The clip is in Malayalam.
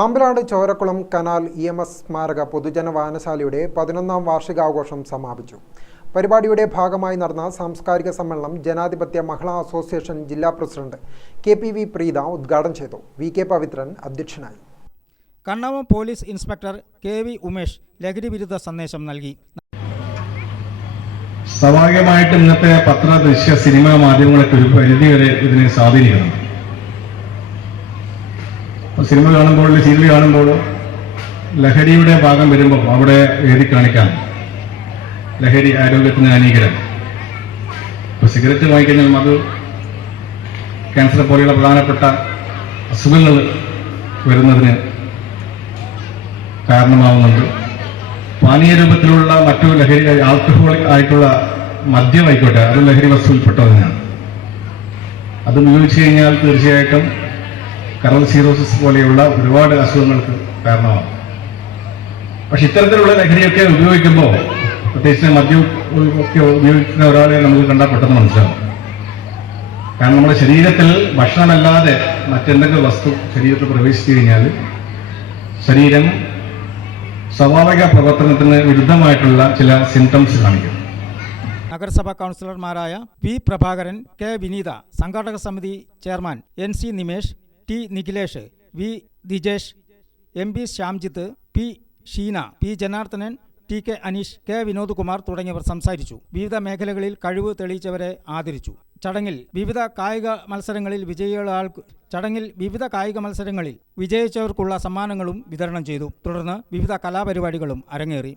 Ambalad Chorakkulam canal E M S സ്മാരക പൊതുജന വായനശാലയുടെ പതിനൊന്നാം വാർഷികാഘോഷം സമാപിച്ചു. പരിപാടിയുടെ ഭാഗമായി നടന്ന സാംസ്കാരിക സമ്മേളനം ജനാധിപത്യ മഹിളാ അസോസിയേഷൻ ജില്ലാ president K P V Preetha ഉദ്ഘാടനം ചെയ്തു. വി കെ പവിത്രൻ അധ്യക്ഷനായി. Kannavam police inspector K V Umesh ലഹരി വിരുദ്ധ സന്ദേശം നൽകി. സ്വാഭാവികമായിട്ടും ഇന്നത്തെ പത്ര ദൃശ്യ സിനിമാ മാധ്യമങ്ങളൊക്കെ ഒരു പരിധി വരെ ഇതിനെ സ്വാധീനിക്കണം. അപ്പൊ സിനിമ കാണുമ്പോൾ സീരിയൽ കാണുമ്പോൾ ലഹരിയുടെ ഭാഗം വരുമ്പോൾ അവിടെ എഴുതി കാണിക്കാം. ലഹരി ആരോഗ്യത്തിന് ഹാനികരം. ഇപ്പൊ സിഗരറ്റ് വാങ്ങിക്കഴിഞ്ഞാൽ അത് ക്യാൻസർ പോലെയുള്ള പ്രധാനപ്പെട്ട അസുഖങ്ങൾ വരുന്നതിന് കാരണമാവുന്നുണ്ട്. പാനീയ രൂപത്തിലുള്ള മറ്റു ലഹരി ആൽക്കഹോളിക് ആയിട്ടുള്ള മദ്യമായിക്കോട്ടെ അത് ലഹരി വസ്തുവിൽപ്പെട്ടതിനാണ് അത് ഉപയോഗിച്ചു കഴിഞ്ഞാൽ തീർച്ചയായിട്ടും കറൽ സീറോസിസ് പോലെയുള്ള ഒരുപാട് അസുഖങ്ങൾക്ക് കാരണമാണ് പക്ഷെ ഇത്തരത്തിലുള്ള ലഹരിയൊക്കെ ഉപയോഗിക്കുമ്പോൾ പ്രത്യേകിച്ച് മദ്യം ഒക്കെ ഉപയോഗിക്കുന്ന ഒരാളെ നമുക്ക് കണ്ടാൽ പെട്ടെന്ന് മനസ്സിലാവും. കാരണം നമ്മുടെ ശരീരത്തിൽ ഭക്ഷണമല്ലാതെ മറ്റെന്തെങ്കിലും വസ്തു ശരീരത്തിൽ പ്രവേശിച്ചു കഴിഞ്ഞാൽ ശരീരം സ്വാഭാവിക പ്രവർത്തനത്തിന് വിരുദ്ധമായിട്ടുള്ള ചില സിംറ്റംസ് കാണിക്കും. നഗരസഭാ കൗൺസിലർമാരായ പി പ്രഭാകരൻ കെ വിനീത സംഘാടക സമിതി chairman N C Nimesh T Nikhilesh V Dijesh M B Shyamjith P Sheena P Janardhanan T K Aneesh K Vinodkumar തുടങ്ങിയവർ സംസാരിച്ചു. വിവിധ മേഖലകളിൽ കഴിവ് തെളിയിച്ചവരെ ആദരിച്ചു. ചടങ്ങിൽ വിവിധ കായിക മത്സരങ്ങളിൽ വിജയികളാൾക്ക് ചടങ്ങിൽ വിവിധ കായിക മത്സരങ്ങളിൽ വിജയിച്ചവർക്കുള്ള സമ്മാനങ്ങളും വിതരണം ചെയ്തു. തുടർന്ന് വിവിധ കലാപരിപാടികളും അരങ്ങേറി.